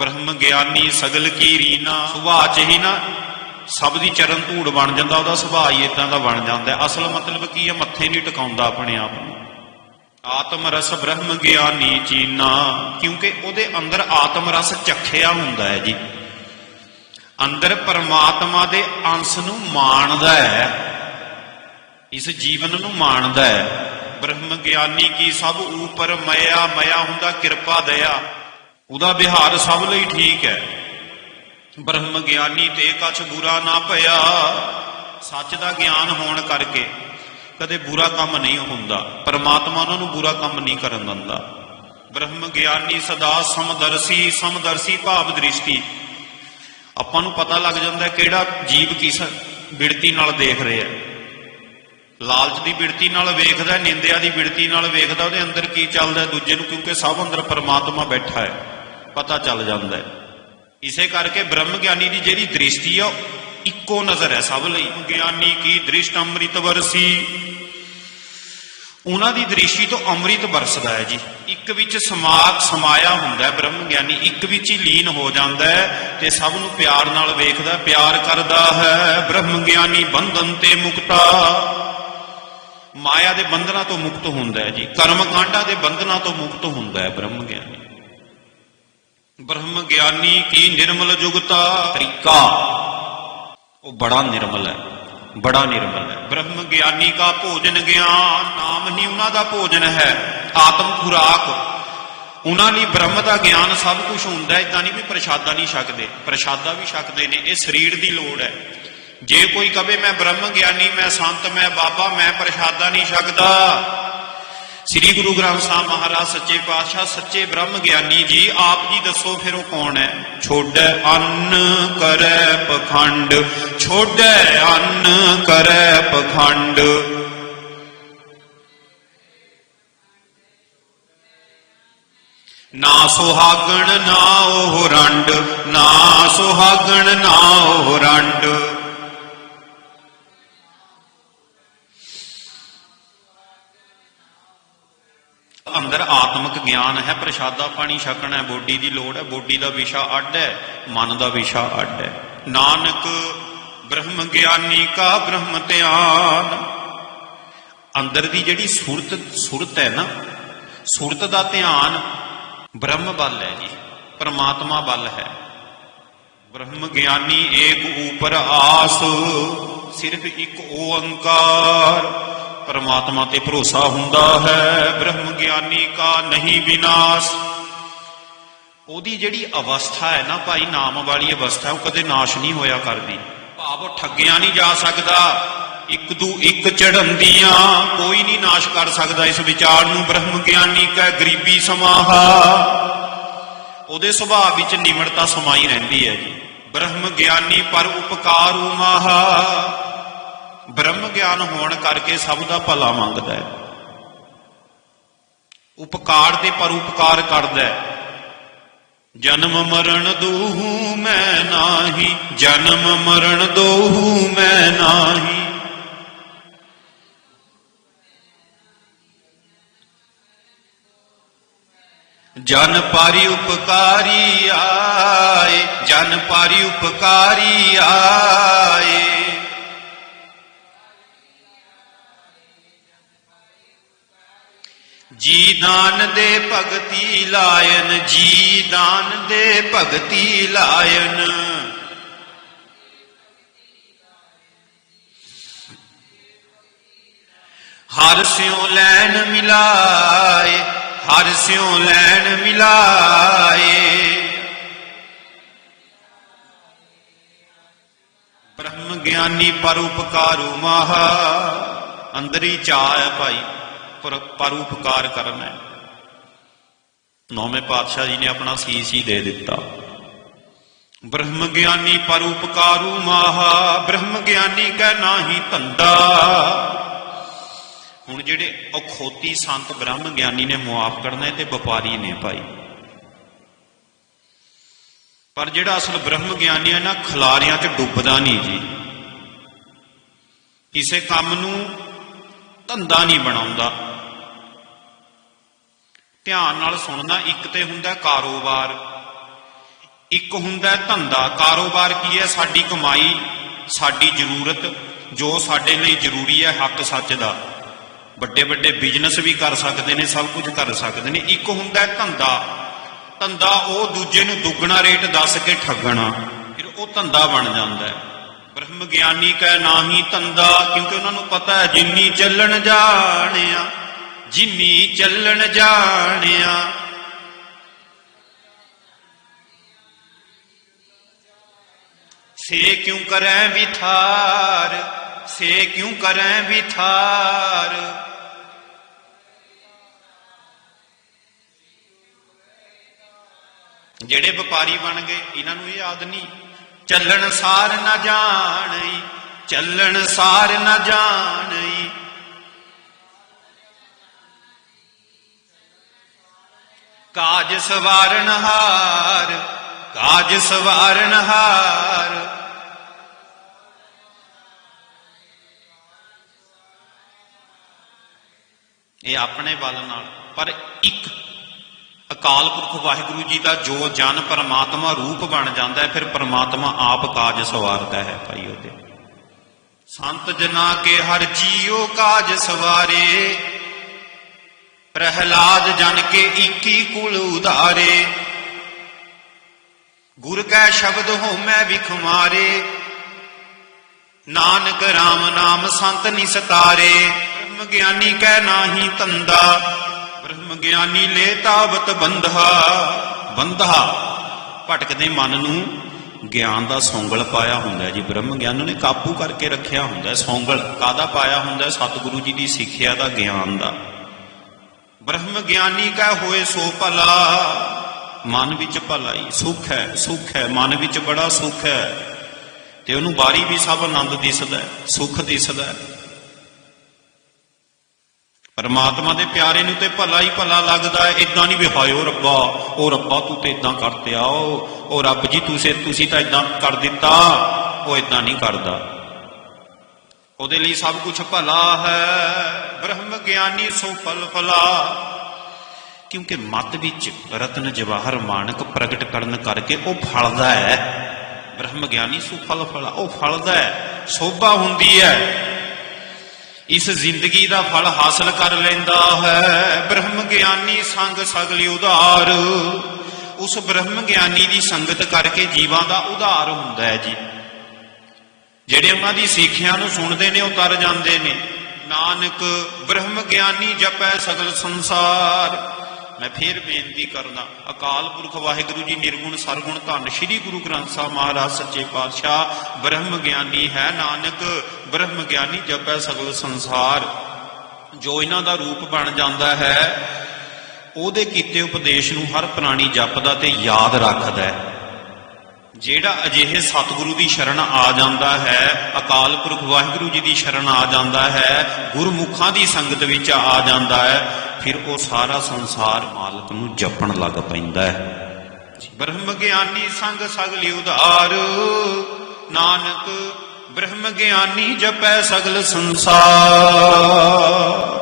ਬ੍ਰਹਮ ਗਿਆਨੀ ਸਗਲ ਕੀ ਰੀਨਾ, ਸੁਭਾਅ ਚ ਹੀ ਨਾ। ਸਭ ਦੀ ਚਰਨ ਧੂੜ ਬਣ ਜਾਂਦਾ, ਉਹਦਾ ਸੁਭਾਅ ਹੀ ਇਦਾਂ ਦਾ ਬਣ ਜਾਂਦਾ। ਅਸਲ ਮਤਲਬ ਕੀ ਹੈ ਮੱਥੇ ਨਹੀਂ ਟਿਕਾਉਂਦਾ ਆਪਣੇ ਆਪ ਨੂੰ। ਆਤਮ ਰਸ ਬ੍ਰਹਮ ਗਿਆਨੀ ਚੀਨਾ ਕਿਉਂਕਿ ਉਹਦੇ ਅੰਦਰ ਆਤਮ ਰਸ ਚੱਖਿਆ ਹੁੰਦਾ ਹੈ ਜੀ। ਅੰਦਰ ਪਰਮਾਤਮਾ ਦੇ ਅੰਸ਼ ਨੂੰ ਮਾਣਦਾ ਹੈ। ਇਸ ਜੀਵਨ ਨੂੰ ਮਾਣਦਾ ਹੈ। ਬ੍ਰਹਮ ਗਿਆਨੀ ਕੀ ਸਭ ਉਪਰ ਮਇਆ ਮਇਆ ਹੁੰਦਾ, ਕਿਰਪਾ, ਦਇਆ। ਉਹਦਾ ਵਿਹਾਰ ਸਭ ਲਈ ਠੀਕ ਹੈ। ਬ੍ਰਹਮ ਗਿਆਨੀ ਤੇ ਕਛ ਬੁਰਾ ਨਾ ਭਇਆ, ਸੱਚ ਦਾ ਗਿਆਨ ਹੋਣ ਕਰਕੇ ਕਦੇ ਬੁਰਾ ਕੰਮ ਨਹੀਂ ਹੁੰਦਾ, ਪਰਮਾਤਮਾ ਉਹਨਾਂ ਨੂੰ ਬੁਰਾ ਕੰਮ ਨਹੀਂ ਕਰਨ ਦਿੰਦਾ। ਬ੍ਰਹਮ ਗਿਆਨੀ ਸਦਾ ਸਮਦਰਸੀ ਸਮਦਰਸੀ ਭਾਵ ਦ੍ਰਿਸ਼ਟੀ। ਆਪਾਂ ਨੂੰ ਪਤਾ ਲੱਗ ਜਾਂਦਾ ਕਿਹੜਾ ਜੀਵ ਕਿਸ ਬਿੜਤੀ ਨਾਲ ਦੇਖ ਰਿਹਾ ਹੈ। ਲਾਲਚ ਦੀ ਬਿੜਤੀ ਨਾਲ ਵੇਖਦਾ ਨਿੰਦਿਆ ਦੀ ਬਿੜਤੀ ਨਾਲ ਵੇਖਦਾ, ਉਹਦੇ ਅੰਦਰ ਕੀ ਚੱਲਦਾ ਦੂਜੇ ਨੂੰ ਕਿਉਂਕਿ ਸਭ ਅੰਦਰ ਪਰਮਾਤਮਾ ਬੈਠਾ ਹੈ। ਪਤਾ ਚੱਲ ਜਾਂਦਾ ਹੈ। ਇਸੇ ਕਰਕੇ ਬ੍ਰਹਮ ਗਿਆਨੀ ਦੀ ਜਿਹੜੀ ਦ੍ਰਿਸ਼ਟੀ ਆ ਇੱਕੋ ਨਜ਼ਰ ਹੈ ਸਭ ਲਈ। ਗਿਆਨੀ ਕੀ ਦ੍ਰਿਸ਼ਟ ਅੰਮ੍ਰਿਤ ਵਰਸੀ? ਉਹਨਾਂ ਦੀ ਦ੍ਰਿਸ਼ਟੀ ਤੋਂ ਅੰਮ੍ਰਿਤ ਵਰਸਦਾ ਹੈ ਜੀ। ਇੱਕ ਵਿੱਚ ਸਮਾਗ ਸਮਾਇਆ ਹੁੰਦਾ ਹੈ ਬ੍ਰਹਮ ਗਿਆਨੀ ਇੱਕ ਵਿੱਚ ਹੀ ਲੀਨ ਹੋ ਜਾਂਦਾ ਹੈ ਤੇ ਸਭ ਨੂੰ ਪਿਆਰ ਨਾਲ ਵੇਖਦਾ ਪਿਆਰ ਕਰਦਾ ਹੈ। ਬ੍ਰਹਮ ਗਿਆਨੀ ਬੰਧਨ ਤੇ ਮੁਕਤਾ। ਮਾਇਆ ਦੇ ਬੰਧਨਾਂ ਤੋਂ ਮੁਕਤ ਹੁੰਦਾ ਹੈ ਜੀ। ਕਰਮ ਕਾਂਡਾਂ ਦੇ ਬੰਧਨਾਂ ਤੋਂ ਮੁਕਤ ਹੁੰਦਾ ਹੈ ਬ੍ਰਹਮ ਗਿਆਨੀ ਬ੍ਰਹਮ ਗਿਆਨੀ ਕੀ ਨਿਰਮਲ ਜੁਗਤਾ? ਤਰੀਕਾ। ਉਹ ਬੜਾ ਨਿਰਮਲ ਹੈ ਬੜਾ ਨਿਰਮਲ ਹੈ। ਬ੍ਰਹਮ ਗਿਆਨੀ ਕਾ ਭੋਜਨ ਗਿਆਨ ਨਾਮ ਹੀ ਉਹਨਾਂ ਦਾ ਭੋਜਨ ਹੈ। ਆਤਮ ਖੁਰਾਕ। ਉਹਨਾਂ ਲਈ ਬ੍ਰਹਮ ਦਾ ਗਿਆਨ ਸਭ ਕੁਝ ਹੁੰਦਾ ਹੈ ਇਦਾਂ ਨਹੀਂ ਵੀ ਪ੍ਰਸ਼ਾਦਾ ਨਹੀਂ ਛਕਦੇ। ਪ੍ਰਸ਼ਾਦਾ ਵੀ ਛਕਦੇ ਨੇ ਇਹ ਸਰੀਰ ਦੀ ਲੋੜ ਹੈ। ਜੇ ਕੋਈ ਕਵੇ ਮੈਂ ਬ੍ਰਹਮ ਗਿਆਨੀ ਮੈਂ ਸੰਤ ਮੈਂ ਬਾਬਾ ਮੈਂ ਪ੍ਰਸ਼ਾਦਾ ਨਹੀਂ ਛਕਦਾ। ਸ੍ਰੀ ਗੁਰੂ ਗ੍ਰੰਥ ਸਾਹਿਬ ਮਹਾਰਾਜ, ਸੱਚੇ ਪਾਤਸ਼ਾਹ, ਸੱਚੇ ਬ੍ਰਹਮ ਗਿਆਨੀ ਜੀ, ਆਪ ਜੀ ਦੱਸੋ ਫਿਰ ਉਹ ਕੌਣ ਹੈ? ਛੋੜੈ ਅੰਨ ਕਰੈ ਪਖੰਡ, ਛੋੜੈ ਅੰਨ ਕਰੈ ਪਖੰਡ। ਨਾ ਸੁਹਾਗਣ ਨਾ ਉਹ ਰੰਡ, ਨਾ ਸੁਹਾਗਣ ਨਾ ਉਹ ਰੰਡ। ਅੰਦਰ ਗਿਆਨ ਹੈ, ਪ੍ਰਸ਼ਾਦਾ ਪਾਣੀ ਛਕਣਾ ਹੈ, ਬੋਡੀ ਦੀ ਲੋੜ ਹੈ, ਬੋਡੀ ਦਾ ਵਿਸ਼ਾ ਅੱਡ ਹੈ, ਮਨ ਦਾ ਵਿਸ਼ਾ ਅੱਡ ਹੈ। ਨਾਨਕ ਬ੍ਰਹਮ ਗਿਆਨੀ ਕਾ ਬ੍ਰਹਮ ਧਿਆਨ। ਅੰਦਰ ਦੀ ਜਿਹੜੀ ਸੁਰਤ ਸੁਰਤ ਹੈ ਨਾ, ਸੁਰਤ ਦਾ ਧਿਆਨ ਬ੍ਰਹਮ ਬਲ ਹੈ ਜੀ, ਪਰਮਾਤਮਾ ਬਲ ਹੈ। ਬ੍ਰਹਮ ਗਿਆਨੀ ਏਕ ਉਪਰ ਆਸ, ਸਿਰਫ ਇੱਕ ਓੰਕਾਰ। ਪਰਮਾਤਮਾ ਤੇ ਭਰੋਸਾ ਹੁੰਦਾ ਹੈ, ਬ੍ਰਹਮ ਗਿਆਨੀ ਕਾ ਨਹੀਂ ਵਿਨਾਸ਼। ਉਹਦੀ ਜਿਹੜੀ ਅਵਸਥਾ ਹੈ ਨਾ ਭਾਈ, ਨਾਮ ਵਾਲੀ ਅਵਸਥਾ, ਉਹ ਕਦੇ ਨਾਸ਼ ਨਹੀਂ ਹੋਇਆ ਕਰਦੀ। ਭਾਵ ਉਹ ਠੱਗਿਆ ਨਹੀਂ ਜਾ ਸਕਦਾ। ਇੱਕ ਦੂ ਇੱਕ ਚੜੰਦੀਆਂ ਕੋਈ ਨਹੀਂ ਨਾਸ਼ ਕਰ ਸਕਦਾ। ਇਸ ਵਿਚਾਰ ਨੂੰ ਬ੍ਰਹਮ ਗਿਆਨੀ ਕਾ ਗਰੀਬੀ ਸਮਾਹਾ। ਉਹਦੇ ਸੁਭਾਅ ਵਿੱਚ ਨਿਮਰਤਾ ਸਮਾਈ ਰਹਿੰਦੀ ਹੈ ਜੀ। ਬ੍ਰਹਮ ਗਿਆਨੀ ਪਰ ਉਪਕਾਰੂ ਮਾਹਾ ਬ੍ਰਹਮ ਗਿਆਨ ਹੋਣ ਕਰਕੇ ਸਭ ਦਾ ਭਲਾ ਮੰਗਦਾ ਹੈ। ਉਪਕਾਰ ਤੇ ਪਰ ਉਪਕਾਰ ਕਰਦਾ ਹੈ। ਜਨਮ ਮਰਨ ਦੋਹੂ ਮੈਂ ਨਾਹੀ, ਜਨਮ ਮਰਨ ਦੋਹੂ ਮੈਂ ਨਾਹੀ। ਜਨ ਪਾਰੀ ਉਪਕਾਰੀ ਆਏ, ਜਨ ਪਾਰੀ ਉਪਕਾਰੀ ਆਏ। ਜੀ ਦਾਨ ਦੇ ਭਗਤੀ ਲਾਇਨ, ਜੀ ਦਾਨ ਦੇ ਭਗਤੀ ਲਾਇਨ। ਹਰ ਸਿਉ ਲੈਣ ਮਿਲਾਏ, ਹਰ ਸਿਉ ਲੈਣ ਮਿਲਾਏ। ਬ੍ਰਹਮ ਗਿਆਨੀ ਪਰ ਉਪਕਾਰੂ ਮਹਾ, ਅੰਦਰੀ ਚਾਹ ਹੈ ਭਾਈ। ਪਰ ਉਪਕਾਰ ਕਰਨਾ ਹੈ। ਨੌਵੇਂ ਪਾਤਸ਼ਾਹ ਜੀ ਨੇ ਆਪਣਾ ਸੀਸ ਹੀ ਦੇ ਦਿੱਤਾ। ਬ੍ਰਹਮ ਗਿਆਨੀ ਪਰ ਉਪਕਾਰੂ ਮਾਹਾ, ਬ੍ਰਹਮ ਗਿਆਨੀ ਕੈ ਨਾਹੀ ਧੰਦਾ। ਹੁਣ ਜਿਹੜੇ ਅਖੋਤੀ ਸੰਤ ਬ੍ਰਹਮ ਗਿਆਨੀ ਨੇ ਮੁਆਫ ਕਰਨਾ ਤੇ ਵਪਾਰੀ ਨੇ ਭਾਈ। ਪਰ ਜਿਹੜਾ ਅਸਲ ਬ੍ਰਹਮ ਗਿਆਨੀ ਹੈ ਨਾ, ਖਲਾਰਿਆਂ 'ਚ ਡੁੱਬਦਾ ਨਹੀਂ ਜੀ। ਕਿਸੇ ਕੰਮ ਨੂੰ ਧੰਦਾ ਨਹੀਂ ਬਣਾਉਂਦਾ। ਧਿਆਨ ਨਾਲ ਸੁਣਨਾ ਇੱਕ ਤੇ ਹੁੰਦਾ ਕਾਰੋਬਾਰ। ਇੱਕ ਹੁੰਦਾ ਧੰਦਾ, ਕਾਰੋਬਾਰ ਕੀ ਹੈ? ਸਾਡੀ ਕਮਾਈ, ਸਾਡੀ ਜ਼ਰੂਰਤ, ਜੋ ਸਾਡੇ ਲਈ ਜ਼ਰੂਰੀ ਹੈ, ਹੱਕ ਸੱਚ ਦਾ। ਵੱਡੇ ਵੱਡੇ ਬਿਜ਼ਨਸ ਵੀ ਕਰ ਸਕਦੇ ਨੇ, ਸਭ ਕੁਝ ਕਰ ਸਕਦੇ ਨੇ। ਇੱਕ ਹੁੰਦਾ ਧੰਦਾ। ਧੰਦਾ ਉਹ ਦੂਜੇ ਨੂੰ ਦੁੱਗਣਾ ਰੇਟ ਦੱਸ ਕੇ ਠੱਗਣਾ। ਫਿਰ ਉਹ ਧੰਦਾ ਬਣ ਜਾਂਦਾ ਹੈ। ਬ੍ਰਹਮ ਗਿਆਨੀ ਕੈ ਨਾਹੀ ਧੰਦਾ, ਕਿਉਂਕਿ ਉਹਨਾਂ ਨੂੰ ਪਤਾ ਹੈ, ਜਿੰਨੀ ਚੱਲਣ ਜਾਣਿਆ ਜਿੰਨੀ ਚੱਲਣ ਜਾਣਿਆ। ਸੇ ਕਿਉ ਕਰੈ ਵਿਥਾਰ ਸੇ ਕਿਉ ਕਰੈ ਵਿਥਾਰ ਜਿਹੜੇ ਵਪਾਰੀ ਬਣ ਗਏ, ਇਹਨਾਂ ਨੂੰ ਇਹ ਯਾਦ ਨਹੀਂ। ਚੱਲਣ ਸਾਰ ਨਾ ਜਾਣਈ, ਚੱਲਣ ਸਾਰ ਨਾ ਜਾਣਈ। ਕਾਜ ਸਵਾਰਨ ਹਾਰ, ਕਾਜ ਸਵਾਰਨ ਹਾਰ। ਇਹ ਆਪਣੇ ਬਲ ਨਾਲ, ਪਰ ਇੱਕ ਅਕਾਲ ਪੁਰਖ ਵਾਹਿਗੁਰੂ ਜੀ ਦਾ ਜੋ ਜਨ ਪਰਮਾਤਮਾ ਰੂਪ ਬਣ ਜਾਂਦਾ ਹੈ, ਫਿਰ ਪਰਮਾਤਮਾ ਆਪ ਕਾਜ ਸਵਾਰਦਾ ਹੈ ਭਾਈ ਉਹਦੇ। ਸੰਤ ਜਨਾ ਕੇ ਹਰ ਜੀਉ ਕਾਜ ਸਵਾਰੇ ਪ੍ਰਹਿਲਾਦ ਜਨ ਕੇ ਇੱਕੀ ਕੁਲ ਉਧਾਰੇ। ਗੁਰ ਕੈ ਸ਼ਬਦ ਹੋਮੈ ਵਿਖ ਮਾਰੇ। ਨਾਨਕ RAM ਨਾਮ ਸੰਤ ਨਿਸਤਾਰੇ ਬ੍ਰਹਮ ਗਿਆਨੀ ਕੈ ਨਾਹੀ ਤੰਦਾ। ਬ੍ਰਹਮ ਗਿਆਨੀ ਲੈ ਤਾਵਤ ਬੰਧਾ ਬੰਧਾ ਭਟਕਦੇ ਮਨ ਨੂੰ ਗਿਆਨ ਦਾ ਸੌਂਗਲ ਪਾਇਆ ਹੁੰਦਾ ਜੀ। ਬ੍ਰਹਮ ਗਿਆਨ ਨੇ ਕਾਬੂ ਕਰਕੇ ਰੱਖਿਆ ਹੁੰਦਾ ਸੌਂਗਲ। ਕਾਦਾ ਪਾਇਆ ਹੁੰਦਾ ਸਤਿਗੁਰੂ ਜੀ ਦੀ ਸਿੱਖਿਆ ਦਾ ਗਿਆਨ ਦਾ। ਬ੍ਰਹਮ ਗਿਆਨੀ ਕਾ ਹੋਏ ਸੋ ਭਲਾ। ਮਨ ਵਿੱਚ ਭਲਾਈ ਸੁਖ ਹੈ ਸੁਖ ਹੈ, ਮਨ ਵਿੱਚ ਬੜਾ ਸੁਖ ਹੈ। ਤੇ ਉਹਨੂੰ ਬਾਰੀ ਵੀ ਸਭ ਆਨੰਦ ਦਿਸਦਾ ਸੁਖ ਦਿਸਦਾ ਪਰਮਾਤਮਾ ਦੇ ਪਿਆਰੇ ਨੂੰ ਤੇ ਭਲਾ ਹੀ ਭਲਾ ਲੱਗਦਾ ਹੈ। ਇਦਾਂ ਨਹੀਂ ਵੀ ਹਾਏ ਰੱਬਾ ਉਹ ਰੱਬਾ ਤੂੰ ਤੇ ਇਦਾਂ ਕਰਤੇ ਆਓ ਉਹ ਉਹ ਰੱਬ ਜੀ, ਤੁਸੀਂ ਤੁਸੀਂ ਤਾਂ ਇਦਾਂ ਕਰ ਦਿੱਤਾ। ਉਹ ਇਦਾਂ ਨਹੀਂ ਕਰਦਾ। ਉਹਦੇ ਲਈ ਸਭ ਕੁਝ ਭਲਾ ਹੈ। ਬ੍ਰਹਮ ਗਿਆਨੀ ਸੋ ਫਲ ਫਲਾ। ਕਿਉਂਕਿ ਮਤ ਵਿੱਚ ਰਤਨ ਜਵਾਹਰ ਮਾਨਕ ਪ੍ਰਗਟ ਕਰਨ ਕਰਕੇ ਉਹ ਫਲਦਾ ਹੈ। ਬ੍ਰਹਮ ਗਿਆਨੀ ਸੋ ਫਲ ਫਲਾ, ਉਹ ਫਲਦਾ ਹੈ, ਸੋਭਾ ਹੁੰਦੀ ਹੈ। ਇਸ ਜ਼ਿੰਦਗੀ ਦਾ ਫਲ ਹਾਸਲ ਕਰ ਲੈਂਦਾ ਹੈ। ਬ੍ਰਹਮ ਗਿਆਨੀ ਸੰਗ ਸਗਲੀ ਉਧਾਰ। ਉਸ ਬ੍ਰਹਮ ਗਿਆਨੀ ਦੀ ਸੰਗਤ ਕਰਕੇ ਜੀਵਾਂ ਦਾ ਉਧਾਰ ਹੁੰਦਾ ਹੈ ਜੀ। ਜਿਹੜੇ ਉਹਨਾਂ ਦੀ ਸਿੱਖਿਆ ਨੂੰ ਸੁਣਦੇ ਨੇ, ਉਹ ਤਰ ਜਾਂਦੇ ਨੇ। ਨਾਨਕ ਬ੍ਰਹਮ ਗਿਆਨੀ ਜਪੈ ਸਗਲ ਸੰਸਾਰ। ਮੈਂ ਫੇਰ ਬੇਨਤੀ ਕਰਦਾ, ਅਕਾਲ ਪੁਰਖ ਵਾਹਿਗੁਰੂ ਜੀ, ਨਿਰਗੁਣ ਸਰਗੁਣ ਧੰਨ ਸ੍ਰੀ ਗੁਰੂ ਗ੍ਰੰਥ ਸਾਹਿਬ ਮਹਾਰਾਜ, ਸੱਚੇ ਪਾਤਸ਼ਾਹ, ਬ੍ਰਹਮ ਗਿਆਨੀ ਹੈ ਨਾਨਕ, ਬ੍ਰਹਮ ਗਿਆਨੀ ਜਪੈ ਸਗਲ ਸੰਸਾਰ। ਜੋ ਇਹਨਾਂ ਦਾ ਰੂਪ ਬਣ ਜਾਂਦਾ ਹੈ, ਉਹਦੇ ਕੀਤੇ ਉਪਦੇਸ਼ ਨੂੰ ਹਰ ਪ੍ਰਾਣੀ ਜਪਦਾ ਤੇ ਯਾਦ ਰੱਖਦਾ ਹੈ। ਜਿਹੜਾ ਅਜਿਹੇ ਸਤਿਗੁਰੂ ਦੀ ਸ਼ਰਨ ਆ ਜਾਂਦਾ ਹੈ, ਅਕਾਲ ਪੁਰਖ ਵਾਹਿਗੁਰੂ ਜੀ ਦੀ ਸ਼ਰਨ ਆ ਜਾਂਦਾ ਹੈ, ਗੁਰਮੁਖਾਂ ਦੀ ਸੰਗਤ ਵਿੱਚ ਆ ਜਾਂਦਾ ਹੈ, ਫਿਰ ਉਹ ਸਾਰਾ ਸੰਸਾਰ ਮਾਲਕ ਨੂੰ ਜਪਣ ਲੱਗ ਪੈਂਦਾ ਹੈ। ਬ੍ਰਹਮ ਗਿਆਨੀ ਸੰਗ ਸਗਲੀ ਉਧਾਰ, ਨਾਨਕ ਬ੍ਰਹਮ ਗਿਆਨੀ ਜਪੈ ਸਗਲ ਸੰਸਾਰ।